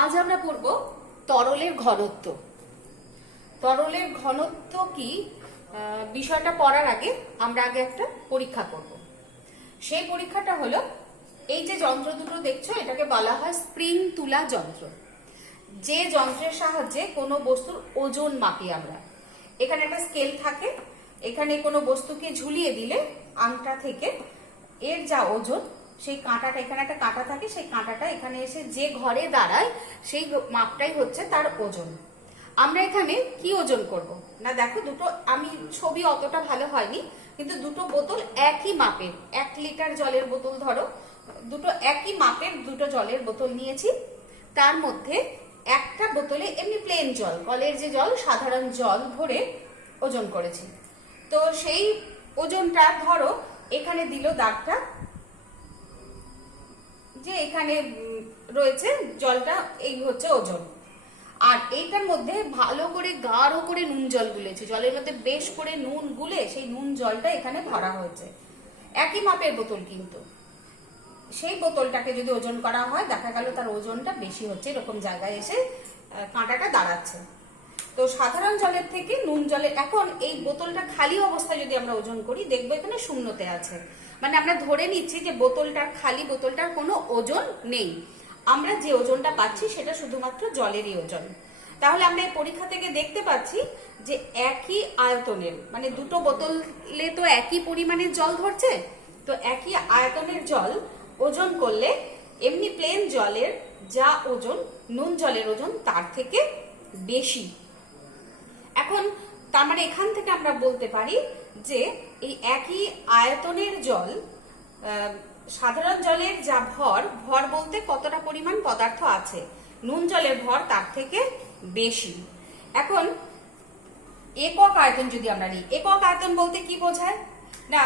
আজ আমরা পড়ব তরলের ঘনত্ব। তরলের ঘনত্ব কি বিষয়টা পড়ার আগে আমরা আগে একটা পরীক্ষা করব। সেই পরীক্ষাটা হলো এই যে যন্ত্র দুটো দেখছো, এটাকে বলা হয় স্প্রিং তুলা যন্ত্র। যে যন্ত্রের সাহায্যে কোনো বস্তুর ওজন মাপি আমরা। এখানে একটা স্কেল থাকে, এখানে কোনো বস্তুকে ঝুলিয়ে দিলে আংটা থেকে এর যা ওজন, সেই কাঁটাটা, এখানে একটা কাঁটা থাকে, সেই কাঁটাটা এখানে এসে যে ঘরে দাঁড়ায় সেই মাপটাই হচ্ছে তার ওজন। আমরা এখানে কি ওজন করব না, দেখো দুটো, আমি ছবি অতটা ভালো হয়নি, কিন্তু দুটো বোতল একই মাপের, 1 লিটার জলের বোতল ধরো, দুটো একই মাপের দুটো জলের বোতল নিয়েছি। তার মধ্যে একটা বোতলে এমনি প্লেন জল, কলের যে জল, সাধারণ জল ভরে ওজন করেছি। তো সেই ওজনটা ধরো এখানে দিল দাগটা, যে এখানে রয়েছে জলটা, এই হচ্ছে ওজন। আর এইটার মধ্যে ভালো করে গাঢ় করে নুন জল গুলেছি, জলের মধ্যে বেশ করে নুন গুলে সেই নুন জলটা এখানে ভরা হয়েছে। একই মাপের বোতল, কিন্তু সেই বোতলটাকে যদি ওজন করা হয় দেখা গেল তার ওজনটা বেশি হচ্ছে, এরকম জায়গায় এসে কাঁটাটা দাঁড়াচ্ছে। তো সাধারণ জলের থেকে নুন জলের, এখন এই বোতলটা খালি অবস্থায় যদি আমরা ওজন করি দেখবো এখানে শূন্যতে আছে, মানে আমরা ধরে নিচ্ছি যে বোতলটার, খালি বোতলটার কোনো ওজন নেই। আমরা যে ওজনটা পাচ্ছি সেটা শুধুমাত্র জলেরই ওজন। তাহলে আমরা এই পরীক্ষা থেকে দেখতে পাচ্ছি যে একই আয়তনের, মানে দুটো বোতলে তো একই পরিমাণের জল ধরছে, তো একই আয়তনের জল ওজন করলে এমনি প্লেন জলের যা ওজন, নুন জলের ওজন তার থেকে বেশি। এখন তার মানে এখান থেকে আমরা বলতে পারি যে এই একই আয়তনের জল, সাধারণ জলের যা ভর, ভর বলতে কতটা পরিমাণ পদার্থ আছে, নুন জলের ভর তার থেকে বেশি। এখন একক আয়তন যদি আমরা নিই, একক আয়তন বলতে কি বোঝায় না,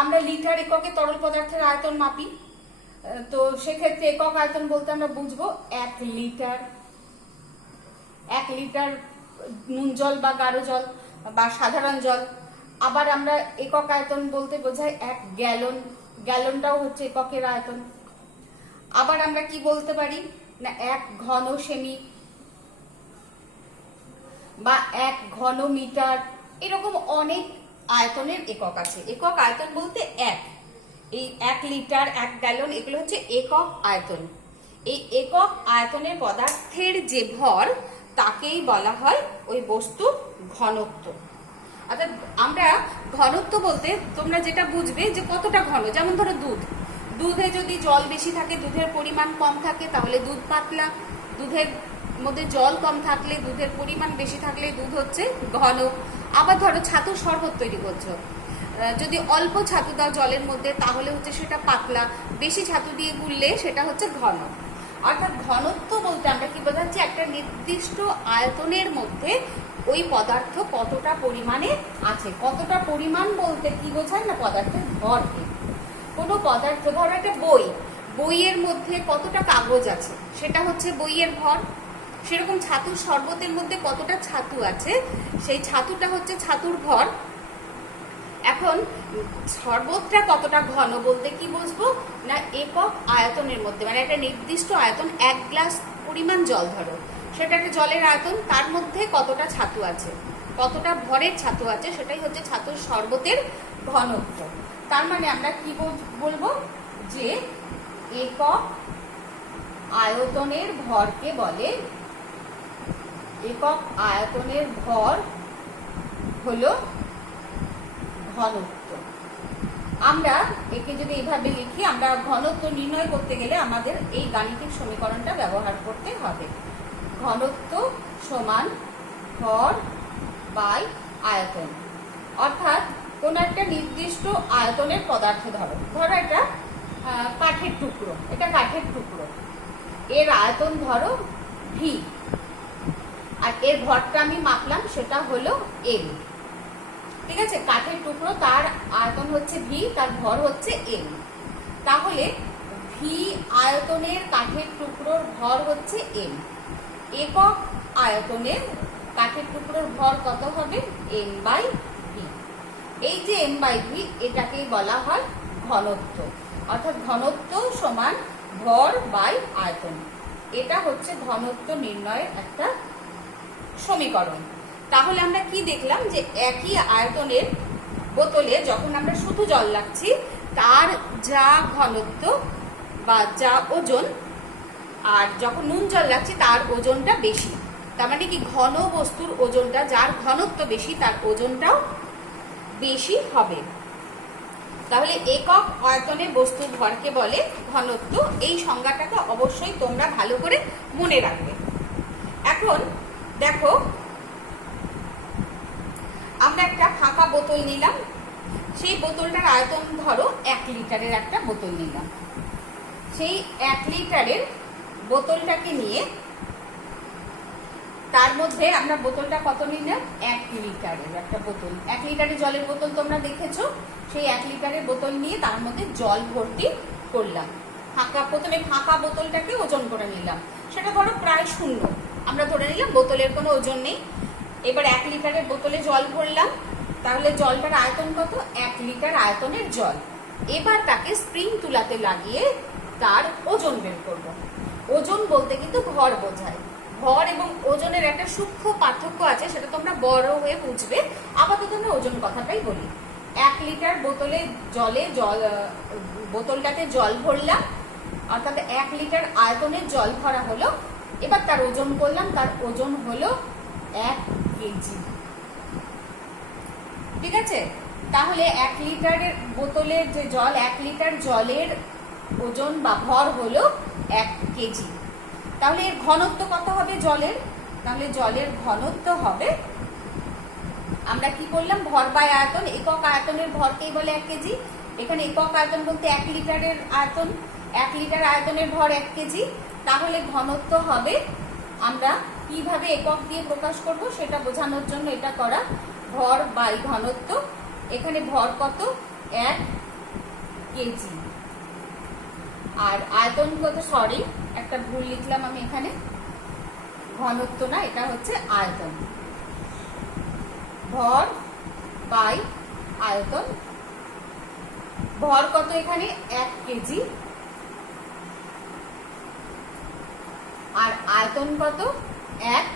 আমরা লিটার এককে তরল পদার্থের আয়তন মাপি, তো সেক্ষেত্রে একক আয়তন বলতে আমরা বুঝবো 1 লিটার। 1 লিটার নুন জল বা গাঢ় জল বা সাধারণ জল। আবার আমরা একক আয়তন বলতে বোঝায় 1 গ্যালন, গ্যালনটাও হচ্ছে এককের আয়তন। আবার আমরা কি বলতে পারি না 1 ঘন সেমি বা 1 ঘন মিটার, এরকম অনেক আয়তনের একক আছে। একক আয়তন বলতে 1, এই 1 লিটার, 1 গ্যালন, এগুলো হচ্ছে একক আয়তন। এই একক আয়তনের পদার্থের যে ভর তাকেই বলা হয় ওই বস্তুর ঘনত্ব। অর্থাৎ আমরা ঘনত্ব বলতে তোমরা যেটা বুঝবে যে কতটা ঘন, যেমন ধরো দুধ, দুধে যদি জল বেশি থাকে, দুধের পরিমাণ কম থাকে, তাহলে দুধ পাতলা। দুধের মধ্যে জল কম থাকলে, দুধের পরিমাণ বেশি থাকলে দুধ হচ্ছে ঘন। আবার ধরো ছাতুর শরবত তৈরি করছো, যদি অল্প ছাতু দাও জলের মধ্যে তাহলে হচ্ছে সেটা পাতলা, বেশি ছাতু দিয়ে গুললে সেটা হচ্ছে ঘন। অর্থাৎ ঘনত্ব বলতে আমরা কি বোঝাচ্ছি, একটা নির্দিষ্ট আয়তনের মধ্যে ওই পদার্থ কতটা পরিমাণে আছে। কতটা পরিমাণ বলতে কি বোঝায় না, পদার্থের ভরকে। কোনো পদার্থ, ধরো একটা বই, বইয়ের মধ্যে কতটা কাগজ আছে সেটা হচ্ছে বইয়ের ভর। সেরকম ছাতুর শরবতের মধ্যে কতটা ছাতু আছে, সেই ছাতুটা হচ্ছে ছাতুর ভর। এখন শরবতটা কতটা ঘন বলতে কি বুঝবো না, একক আয়তনের মধ্যে, মানে একটা নির্দিষ্ট আয়তন, 1 গ্লাস পরিমাণ জল ধরো, সেটা একটা জলের আয়তন, তার মধ্যে কতটা ছাতু আছে, কতটা ভরের ছাতু আছে, সেটাই হচ্ছে ছাতুর শরবতের ঘনত্ব। তার মানে আমরা কি বলবো যে একক আয়তনের ভরকে বলে, একক আয়তনের ভর হলো ঘনত্ব। আমরা একে যদি এইভাবে লিখি, আমরা ঘনত্ব নির্ণয় করতে গেলে আমাদের এই গাণিতিক সমীকরণটা ব্যবহার করতে হবে। ঘনত্ব সমান ভর বাই আয়তন। অর্থাৎ কোন একটা নির্দিষ্ট আয়তনের পদার্থ, ধরো একটা কাঠের টুকরো, এটা কাঠের টুকরো, এর আয়তন ধরো ভি, আর এর ভরটা আমি মাপলাম, সেটা হলো এম। ঠিক আছে, কাঠের টুকরো, তার আয়তন হচ্ছে ভি, তার ভর হচ্ছে এম। তাহলে ভি আয়তনের কাঠের টুকরোর ভর হচ্ছে এম, একক আয়তনের কাঠের টুকরোর ভর কত হবে, এম বাই ভি। এই যে এম বাই ভি, এটাকেই বলা হয় ঘনত্ব। অর্থাৎ ঘনত্ব সমান ভর বাই আয়তন। এটা হচ্ছে ঘনত্ব নির্ণয়ের একটা সমীকরণ। তাহলে আমরা কি দেখলাম, যে একই আয়তনের বোতলে যখন আমরা শুধু জল রাখছি তার যা ঘনত্ব বা যা ওজন, আর যখন নুন জল রাখছি তার ওজনটা বেশি। তার মানে কি, ঘন বস্তুর ওজনটা, যার ঘনত্ব বেশি তার ওজনটাও বেশি হবে। তাহলে একক আয়তনে বস্তুর ভরকে বলে ঘনত্ব। এই সংজ্ঞাটাকে অবশ্যই তোমরা ভালো করে মনে রাখবে। এখন দেখো, আমরা একটা ফাঁকা বোতল নিলাম, সেই বোতলটার আয়তন ধরো 1 লিটারের একটা বোতল নিলাম। সেই 1 লিটারের বোতলটাকে নিয়ে তার মধ্যে আমরা বোতলটা কত নিলাম, 1 লিটারের একটা বোতল। 1 লিটারের জলের বোতল তোমরা দেখেছো। সেই 1 লিটারের বোতল নিয়ে তার মধ্যে জল ভর্তি করলাম। প্রথমে ফাঁকা বোতলটাকে ওজন করে নিলাম, সেটা ধরো প্রায় শূন্য, আমরা ধরে নিলাম বোতলের কোনো ওজন নেই। এবার 1 লিটারের বোতলে জল ভরলাম, তাহলে জলটার আয়তন কত, 1 লিটার আয়তনের জল। এবার তাকে স্প্রিং তুলাতে লাগিয়ে তার ওজন বের করব। ওজন বলতে কিন্তু ভর বোঝায়। ভর এবং ওজনের একটা সূক্ষ্ম পার্থক্য আছে, সেটা তোমরা বড় হয়ে বুঝবে। আপাতত আমরা ওজন কথাটাই বলি। 1 লিটার বোতলটাতে জল ভরলাম, অর্থাৎ 1 লিটার আয়তনের জল ভরা হলো। এবার তার ওজন করলাম, তার ওজন হলো 1 কেজি। ঠিক আছে? তাহলে 1 লিটারের বোতলের যে জল, 1 লিটার জলের ওজন বা ভর হলো 1 কেজি। তাহলে এর ঘনত্ব কত হবে জলের? তাহলে জলের ঘনত্ব হবে, আমরা কি করলাম, ভর বাই আয়তন। একক আয়তনের ভরকেই বলে 1 কেজি। এখানে একক আয়তন বলতে 1 লিটারের আয়তন, 1 লিটার আয়তনের ভর 1 কেজি। তাহলে ঘনত্ব হবে, আমরা কিভাবে একক দিয়ে প্রকাশ করব সেটা বোঝানোর জন্য এটা করা, ভর বাই ঘনত্ব। এখানে ভর কত, 1 কেজি। আর আয়তন কত, সরি একটা ভুল লিখলাম আমি এখানে, ঘনত্ব না, এটা হচ্ছে আয়তন। ভর বাই আয়তন। ভর কত এখানে, 1 কেজি। আর আয়তন কত, 1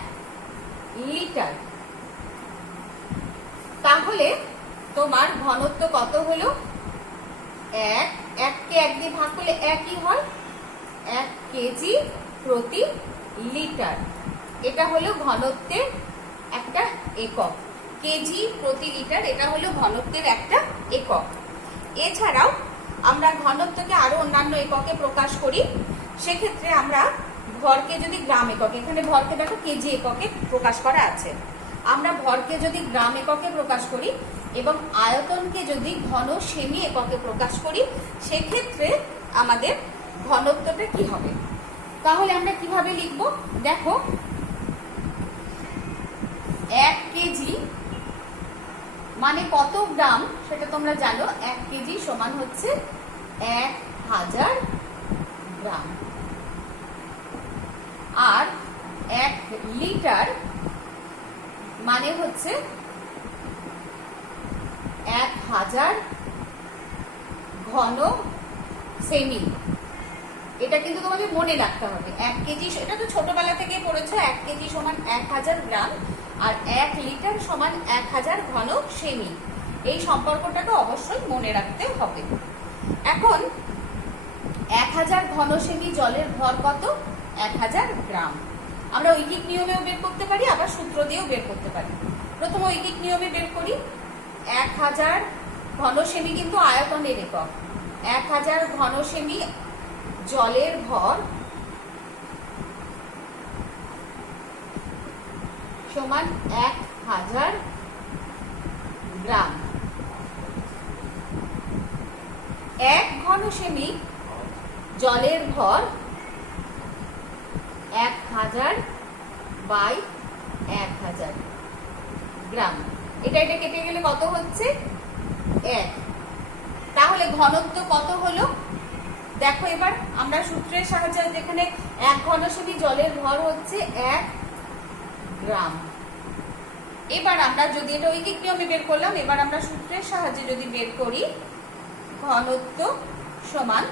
লিটার। তাহলে তোমার ঘনত্ব কত হলো, 1 কে 1 দিয়ে ভাগ করলে 1ই হয়, 1 কেজি প্রতি লিটার। এটা হলো ঘনত্বের একটা একক। কেজি প্রতি লিটার, এটা হলো ঘনত্বের একটা একক। এছাড়াও আমরা ঘনত্বকে আরো অন্যান্য এককে প্রকাশ করি। সেক্ষেত্রে আমরা ভরকে যদি গ্রাম এককে, এখানে ভরকে দেখো কেজি এককে প্রকাশ করা আছে, আমরা ভরকে যদি গ্রাম এককে প্রকাশ করি এবং আয়তনকে যদি ঘন সেমি এককে প্রকাশ করি, সেক্ষেত্রে আমাদের ঘনত্বটা কি হবে। তাহলে আমরা কিভাবে লিখব, দেখো 1 কেজি মানে কত গ্রাম সেটা তোমরা জানো। 1 কেজি সমান হচ্ছে 1000 গ্রাম। আর 1 লিটার মানে হচ্ছে 1000 ঘন সেমি। এটা কিন্তু তোমাদের মনে রাখতে হবে। 1 কেজি, এটা তো ছোটবেলা থেকেই পড়েছো, 1 কেজি সমান 1000 গ্রাম আর 1 লিটার সমান 1000 ঘন সেমি। এই সম্পর্কটাকে অবশ্যই মনে রাখতে হবে। এখন 1000 ঘন সেমি জলের ভর কত, 1000 গ্রাম। আমরা ঐকিক নিয়মেও বের করতে পারি, আবার সূত্র দিয়েও বের করতে পারি। প্রথম ঐকিক নিয়মে বের করি। 1000 ঘন সেমি কিন্তু আয়তনের একক। 1000 ঘন সেমি জলের ভর সমান 1000 গ্রাম। 1 ঘন সেমি জলের ভর 1000 বাই 1000 গ্রাম। এটা কেটে গেলে কত হচ্ছে, 1। তাহলে ঘনত্ব কত হলো দেখো। এবার আমরা সূত্রের সাহায্যে, যেখানে 1 ঘন সেমি জলের ভর হচ্ছে 1 গ্রাম। এবার আমরা যদি এটা ঐকিক নিয়মে বের করলাম, এবার আমরা সূত্রের সাহায্যে যদি বের করি, ঘনত্ব সমান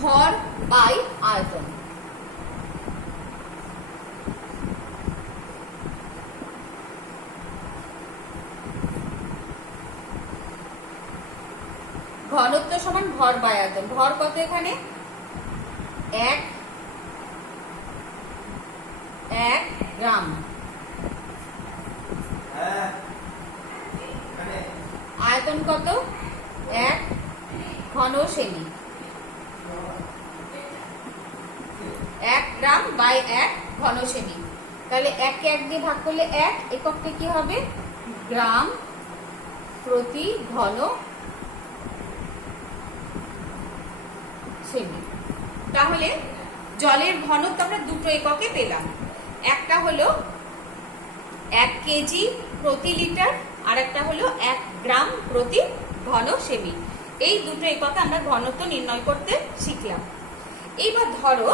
ভর বাই আয়তন। ঘনত্ব সমান ভর বাই আয়তন। ভর কত এখানে? 1 গ্রাম। আয়তন কত? 1 ঘন সেমি। 1 গ্রাম বাই 1 ঘন সেমি। তাহলে 1 কে 1 দিয়ে ভাগ করলে 1, এককটা কি হবে? গ্রাম প্রতি ঘন সেমি। তাহলে জলের ঘনত্ব আমরা দুটো এককে পেলাম, একটা হলো 1 কেজি প্রতি লিটার, আর একটা হলো 1 গ্রাম প্রতি ঘন সেমি। এই দুটো এককে আমরা ঘনত্ব নির্ণয় করতে শিখলাম। এইবার ধরো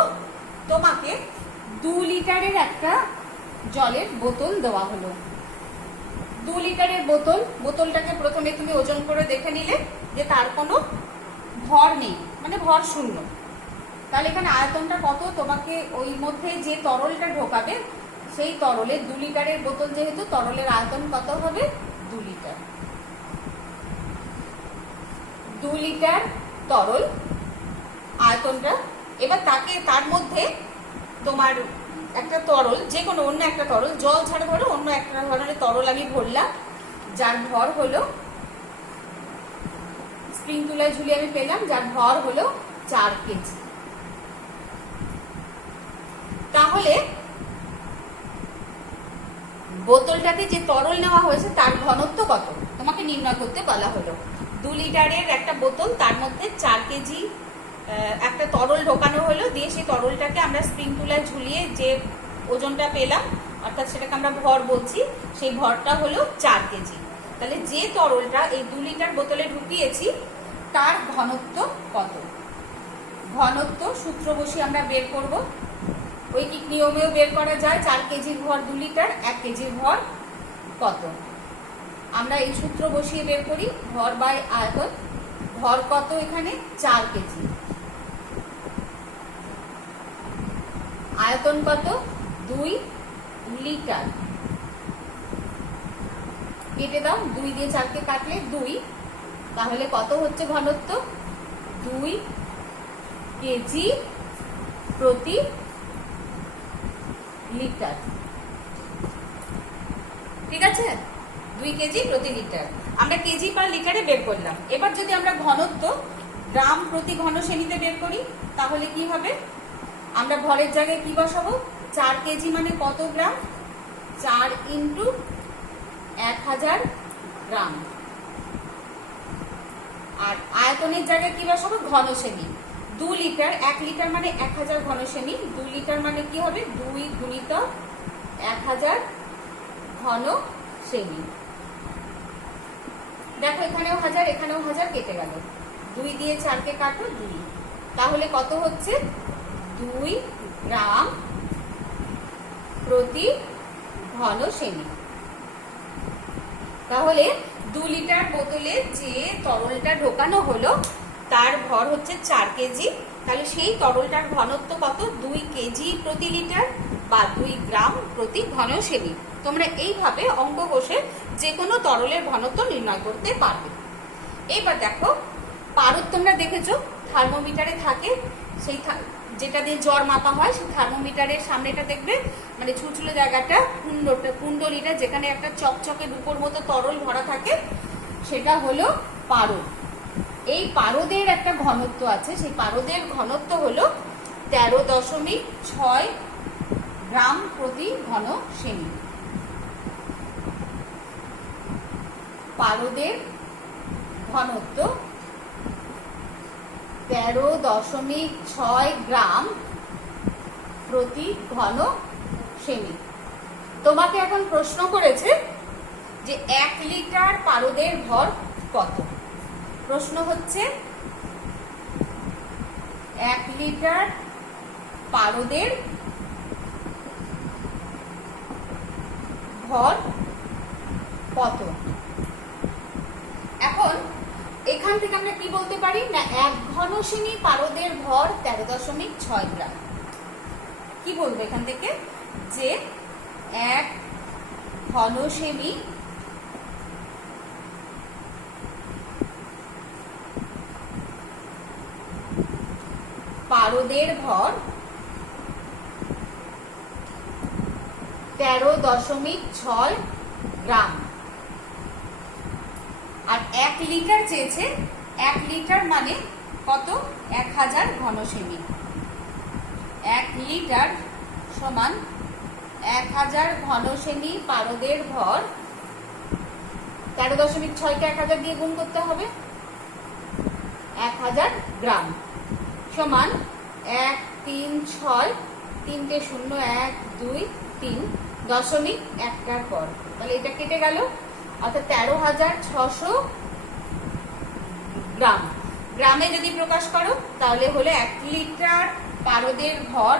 তোমাকে 2 লিটারের একটা জলের বোতল দেওয়া হলো। 2 লিটারের বোতলটাকে প্রথমে তুমি ওজন করে দেখে নিলে যে তার কোনো ভর নেই, মানে ভর শূন্য। তাহলে এখানে আয়তনটা কত? তোমাকে ওই মধ্যে যে তরলটা ঢোকাবে সেই তরলে, 2 লিটারের বোতল যেহেতু, তরলের আয়তন কত হবে? 2 লিটার। 2 লিটার তরল আয়তনটা। এবার তার মধ্যে তোমার একটা তরল, যে কোনো অন্য একটা তরল, জল ছাড়া ধরো অন্য একটা ধরনের তরল আমি ভরলাম, যার ভর হলো, স্প্রিং তুলায় ঝুলিয়ে আমি পেলাম, যার ভর হলো 4 কেজি। তাহলে বোতলটাতে যে তরল নেওয়া হয়েছে তার ঘনত্ব কত তোমাকে নির্ণয় করতে বলা হলো। 2 লিটারের একটা বোতল, তার মধ্যে 4 কেজি একটা তরল ঢোকানো হলো, দিয়ে সেই তরলটাকে আমরা স্প্রিং তুলায় ঝুলিয়ে যে ওজনটা পেলাম, অর্থাৎ সেটাকে আমরা ভর বলছি, সেই ভরটা হলো 4 কেজি। তাহলে যে তরলটা এই 2 লিটার বোতলে ঢুকিয়েছি তার ঘনত্ব কত? ঘনত্ব সূত্র বসিয়ে আমরা বের করব। ঐকিক নিয়মেও বের করা যায়। 4 কেজির ভর 2 লিটার, 1 কেজির ভর কত? আমরা এই সূত্র বসিয়ে বের করি। ভর বাই আয়তন। ভর কত এখানে? 4 কেজি। আয়তন কত? 2 লিটার। কেটে দাও, 2 দিয়ে 4 কে কাটলে 2, তাহলে কত হচ্ছে ঘনত্ব? 2 কেজি প্রতি লিটার। ঠিক আছে, 2 কেজি প্রতি লিটার আমরা কেজি পার লিটারে বের করলাম। এবার যদি আমরা ঘনত্ব গ্রাম প্রতি ঘন সেমিতে বের করি তাহলে কি হবে? আমরা ভরের জায়গায় কি বসাবো? 4 কেজি মানে কত গ্রাম? 4 ইন্টু 1000 গ্রাম। আর আয়তনের জায়গায় কি বসাবো? ঘন সেমি। 2 লিটার, 1 লিটার মানে 1000 ঘন সেমি। 2 লিটার মানে কি হবে? 2 গুণিতক 1000 ঘন সেমি। দেখো এখানেও 1000, এখানেও 1000, কেটে গেল। 2 দিয়ে 4 কে কাটো, 2। তাহলে কত হচ্ছে? 2 গ্রাম প্রতি ঘন সেমি। তাহলে 2 লিটার বোতলে যে তরলটা ঢোকানো হলো তার ভর হচ্ছে 4 কেজি। তাহলে সেই তরলটার ঘনত্ব কত? 2 কেজি প্রতি লিটার বা 2 গ্রাম প্রতি ঘন সেমি। তোমরা এইভাবে অঙ্ক কষে যে কোনো তরলের ঘনত্ব নির্ণয় করতে পারবে। এবার দেখো, পারদ তোমরা দেখেছো থার্মোমিটারে থাকে, সেই যেটা দিয়ে জ্বর মাপা হয়, সেই থার্মোমিটারের সামনেটা দেখবে, মানে ছুঁচলো জায়গাটা, কুণ্ডলিটা, যেখানে একটা চকচকে রূপোর মতো তরল ভরা থাকে, সেটা হলো পারদ। এই পারদের একটা ঘনত্ব আছে, সেই পারদের ঘনত্ব হলো 13.6 গ্রাম প্রতি ঘন সেমি। পারদের ঘনত্ব 13.6 গ্রাম প্রতি ঘন সেমি। তোমাকে এখন প্রশ্ন করেছে যে 1 লিটার পারদের ভর কত? প্রশ্ন হচ্ছে 1 লিটার পারদের ভর কত? এখন এখান থেকে আমরা কি বলতে পারি না, 1 ঘন সেমি পারদের ভর 13.6 গ্রাম। কি বলবো এখান থেকে, যে 1 ঘন সেমি পারদের ভর 13.6 গ্রাম। আর 1 লিটার চেয়েছে, 1 লিটার মানে কত, 1000 ঘন সেমি। 1 লিটার সমান 1000 ঘন সেমি পারদের ভর, 13.6 কে 1000 দিয়ে গুণ করতে হবে, 1000 গ্রাম সমান 1 3 6 3টে 0 1 2 3 দশমিক 1টার পর, তাহলে এটা কেটে গেল, অর্থাৎ 13,600 গ্রাম। গ্রামে যদি প্রকাশ করো তাহলে হলো 1 লিটার পারদের ভর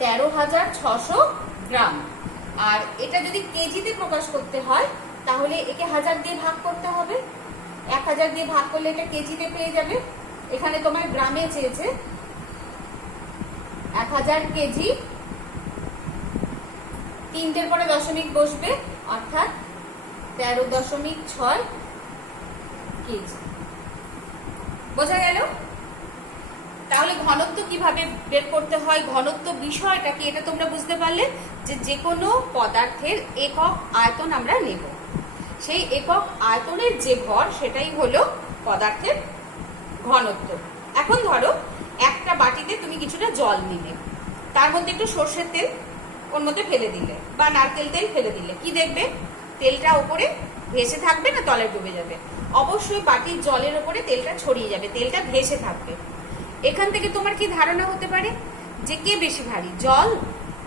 13,600 গ্রাম। আর এটা যদি কেজিতে প্রকাশ করতে হয় তাহলে একে 1000 দিয়ে ভাগ করতে হবে, 1000 দিয়ে ভাগ করলে এটা কেজিতে পেয়ে যাবে। এখানে তোমার গ্রামে চেয়েছে 1000 কেজি, 3টের পরে দশমিক বসবে, অর্থাৎ 13.6 কেজি। বোঝা গেল? তাহলে ঘনত্ব কিভাবে বের করতে হয়, ঘনত্ব বিষয়টা কি, এটা তোমরা বুঝতে পারলে যে কোনো পদার্থের একক আয়তন আমরা নেব, সেই একক আয়তনের যে ভর সেটাই হলো পদার্থের ঘনত্ব। এখন ধরো একটা বাটিতে তুমি কিছুটা জল নিলে, তার মধ্যে একটু সর্ষের তেল ওর মধ্যে ফেলে দিলে বা নারকেল তেল ফেলে দিলে, কি দেখবে, তেলটা ওপরে ভেসে থাকবে না তলায় ডুবে যাবে? অবশ্যই বাটির জলের ওপরে তেলটা ছড়িয়ে যাবে, তেলটা ভেসে থাকবে। এখান থেকে তোমার কি ধারণা হতে পারে যে কে বেশি ভারী, জল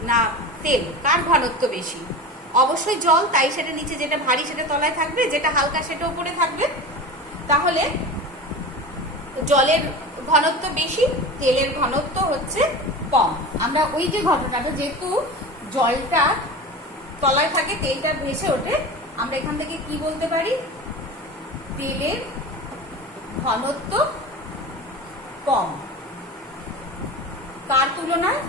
না তেল, কার ঘনত্ব বেশি? অবশ্যই জল, তাই সেটা নিচে যেটা ভারী সেটা তলায় থাকবে, যেটা হালকা সেটা উপরে থাকবে। তাহলে জলের ঘনত্ব বেশি, তেলের ঘনত্ব হচ্ছে কম। আমরা ওই যে ঘটনাটা, যেহেতু জলটা তলায় থাকে তেলটা ভেসে ওঠে, আমরা এখান থেকে কি বলতে পারি, তেলের ঘনত্ব কম। কার তুলনায়?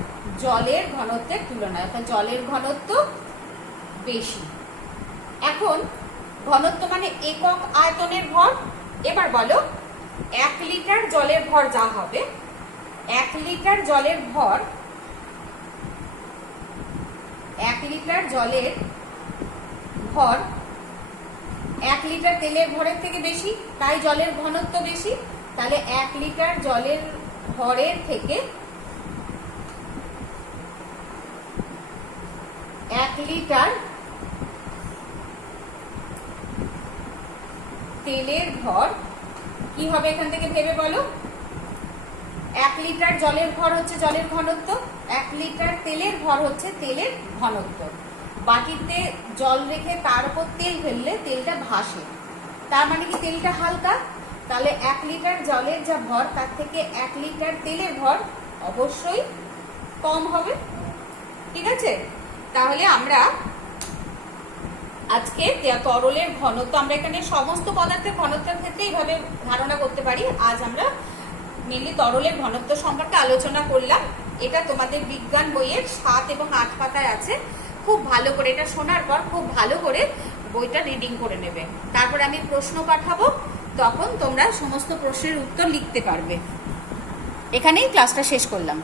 জলের ঘনত্বের তুলনায়, অর্থাৎ জলের ঘনত্ব বেশি। এখন ঘনত্ব মানে একক আয়তনের ভর। এবার বলো 1 লিটার জলের ভর যা হবে, 1 লিটার জলের ভর, 1 লিটার জলের ভর 1 লিটার তেলের ভরের থেকে বেশি, তাই জলের ঘনত্ব বেশি। তাহলে 1 লিটার জলের ভরের থেকে 1 লিটার তেলের ভর কি হবে এখান থেকে ভেবে বলো। 1 লিটার জলের ভর হচ্ছে জলের ঘনত্ব, 1 লিটার তেলের ভর হচ্ছে তেলের ঘনত্ব। বাটিতে জল রেখে তার উপর তেল ফেললে তেলটা ভাসে, তার মানে কি তেলটা হালকা। তাহলে 1 লিটার জলের যা ভর তার থেকে 1 লিটার তেলের ভর অবশ্যই কম হবে। ঠিক আছে? তাহলে আমরা আজকে তরলের ঘনত্ব, আমরা এখানে সমস্ত পদার্থের ঘনত্বের ক্ষেত্রে এইভাবে ধারণা করতে পারি। আজ আমরা মেনলি তরলের ঘনত্ব সম্পর্কে আলোচনা করলাম। এটা তোমাদের বিজ্ঞান বইয়ের 7 এবং 8 পাতায় আছে। খুব ভালো করে এটা শোনার পর খুব ভালো করে বইটা রিডিং করে নেবে। তারপর আমি প্রশ্ন পাঠাবো, তখন তোমরা সমস্ত প্রশ্নের উত্তর লিখতে পারবে। এখানেই ক্লাসটা শেষ করলাম।